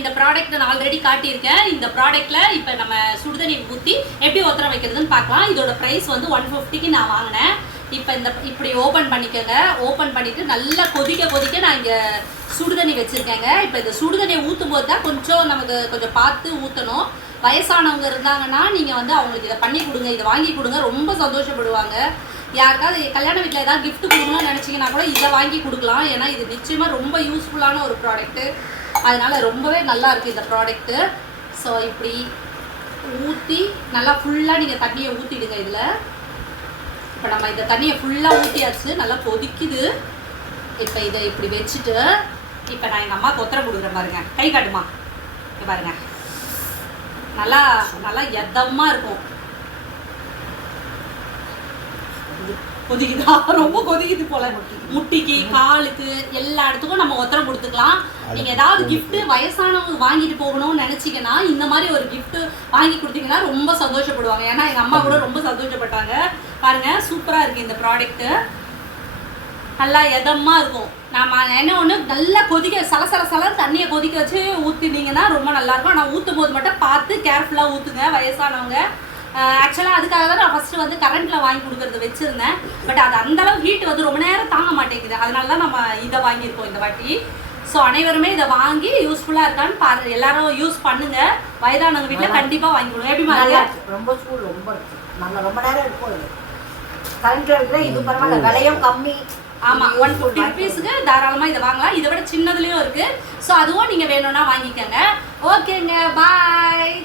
இந்த ப்ராடக்ட் நான் ஆல்ரெடி காட்டியிருக்கேன். இந்த ப்ராடக்ட்ல இப்போ நம்ம சுடுதண்ணி ஊற்றி எப்படி ஒத்தரம் வைக்கிறதுன்னு பார்க்கலாம். இதோட ப்ரைஸ் வந்து 150க்கு நான் வாங்கினேன். இப்போ இப்படி ஓப்பன் பண்ணிக்கோங்க. ஓப்பன் பண்ணிவிட்டு நல்லா கொதிக்க நான் இங்கே சுடுதண்ணி வச்சுருக்கேங்க. இப்போ இந்த சுடுதண்ணியை ஊற்றும் போது தான் நமக்கு கொஞ்சம் பார்த்து ஊற்றணும். வயசானவங்க இருந்தாங்கன்னா நீங்கள் வந்து அவங்களுக்கு இதை பண்ணி கொடுங்க, இதை வாங்கி கொடுங்க, ரொம்ப சந்தோஷப்படுவாங்க. யாருக்காவது கல்யாண வீட்டில் ஏதாவது கிஃப்ட் கொடுக்கணும்னு நினச்சிங்கன்னா கூட இதை வாங்கி கொடுக்கலாம். ஏன்னா இது நிச்சயமாக ரொம்ப யூஸ்ஃபுல்லான ஒரு ப்ராடக்ட்டு. அதனால் ரொம்பவே நல்லா இருக்குது இந்த ப்ராடக்ட்டு. ஸோ இப்படி ஊற்றி நல்லா ஃபுல்லாக நீங்கள் தண்ணியை ஊற்றிடுங்க. இதில் இப்போ நம்ம இந்த தண்ணியை ஃபுல்லாக ஊற்றியாச்சு, நல்லா கொதிக்குது. இப்போ இதை இப்படி வச்சுட்டு இப்போ நான் எங்கள் அம்மாவுக்கு ஒத்தரம் கொடுக்குறேன் பாருங்க. கை காட்டுமா, இங்கே பாருங்கள். நல்லா நல்லா எதமாக இருக்கும். கொதிக்குதா? ரொம்ப கொதிக்குது போல. முட்டிக்கு காலுக்கு எல்லா இடத்துக்கும் நம்ம ஒத்தரம் கொடுத்துக்கலாம். நீங்கள் ஏதாவது கிஃப்ட்டு வயசானவங்க வாங்கிட்டு போகணும்னு நினச்சிங்கன்னா இந்த மாதிரி ஒரு கிஃப்ட்டு வாங்கி கொடுத்தீங்கன்னா ரொம்ப சந்தோஷப்படுவாங்க. ஏன்னா எங்கள் அம்மா கூட ரொம்ப சந்தோஷப்பட்டாங்க. பாருங்கள், சூப்பராக இருக்குது இந்த ப்ராடக்ட்டு. நல்லா எதமாக இருக்கும். நான் என்ன ஒன்று நல்லா சல தண்ணியை கொதிக்க வச்சு ஊற்றினீங்கன்னா ரொம்ப நல்லாயிருக்கும். ஆனால் ஊற்றும் போது மட்டும் பார்த்து கேர்ஃபுல்லாக ஊற்றுங்க வயசானவங்க. ஆக்சுவலாக அதுக்காக தான் நான் ஃபஸ்ட்டு வந்து கரண்ட்டில் வாங்கி கொடுக்குறது வச்சுருந்தேன். பட் அது அந்தளவு ஹீட் வந்து ரொம்ப நேரம் தாங்க மாட்டேங்குது. அதனால தான் நம்ம இதை வாங்கியிருக்கோம் இந்த வாட்டி. ஸோ அனைவருமே இதை வாங்கி யூஸ்ஃபுல்லாக இருக்கான்னு எல்லாரும் யூஸ் பண்ணுங்கள். வயதானவங்க வீட்டில் கண்டிப்பாக வாங்கி கொடுங்க. எப்படி மாதிரி ரொம்ப சூடு ரொம்ப இருக்குது. ரொம்ப நேரம் இருக்கும். இது கரண்ட்டில் இருக்கிற இது பரவாயில்ல, விலையும் கம்மி. ஆமாம், 150 ருபீஸுக்கு தாராளமாக இதை வாங்கலாம். இதை விட சின்னதுலேயும் இருக்குது. ஸோ அதுவும் நீங்கள் வேணும்னா வாங்கிக்கோங்க. ஓகேங்க, பாய்.